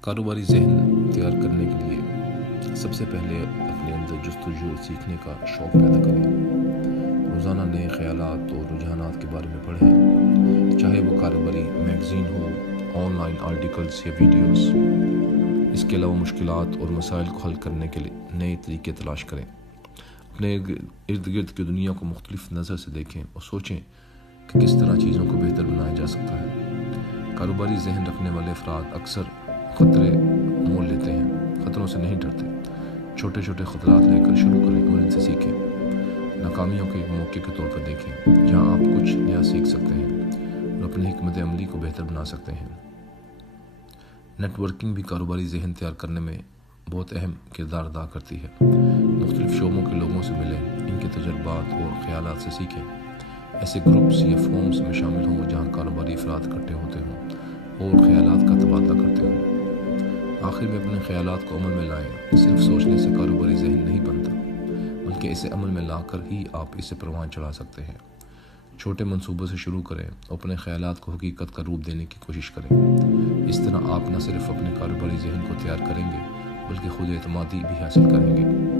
کاروباری ذہن تیار کرنے کے لیے سب سے پہلے اپنے اندر جستجو اور سیکھنے کا شوق پیدا کریں۔ روزانہ نئے خیالات اور رجحانات کے بارے میں پڑھیں، چاہے وہ کاروباری magazine who, on line articles یا ویڈیوز۔ اس کے علاوہ مشکلات اور مسائل کو حل کرنے کے لیے نئے طریقے تلاش کریں۔ اپنے ارد گرد کی دنیا کو مختلف نظر سے دیکھیں اور سوچیں کہ کس طرح چیزوں کو بہتر بنایا جا سکتا ہے۔ کاروباری ذہن رکھنے والے افراد اکثر خطرے مول لیتے ہیں، خطروں سے نہیں ڈرتے۔ چھوٹے چھوٹے خطرات لے کر شروع کریں اور ان سے سیکھیں۔ ناکامیوں کو ایک موقع کے طور پر دیکھیں جہاں آپ کچھ نیا سیکھ سکتے ہیں اور اپنی حکمت عملی کو بہتر بنا سکتے ہیں۔ نیٹ ورکنگ بھی کاروباری ذہن تیار کرنے میں بہت اہم کردار ادا کرتی ہے۔ مختلف شعبوں کے لوگوں سے ملیں، ان کے تجربات اور خیالات سے سیکھیں۔ ایسے گروپس یا فورمز میں شامل ہوں جہاں کاروباری افراد اکٹھے ہوتے ہوں اور خیالات کا تبادلہ کرتے ہوں۔ آخر میں اپنے خیالات کو عمل میں لائیں۔ صرف سوچنے سے کاروباری ذہن نہیں بنتا، بلکہ اسے عمل میں لا کر ہی آپ اسے پروان چڑھا سکتے ہیں۔ چھوٹے منصوبوں سے شروع کریں اور اپنے خیالات کو حقیقت کا روپ دینے کی کوشش کریں۔ اس طرح آپ نہ صرف اپنے کاروباری ذہن کو تیار کریں گے، بلکہ خود اعتمادی بھی حاصل کریں گے۔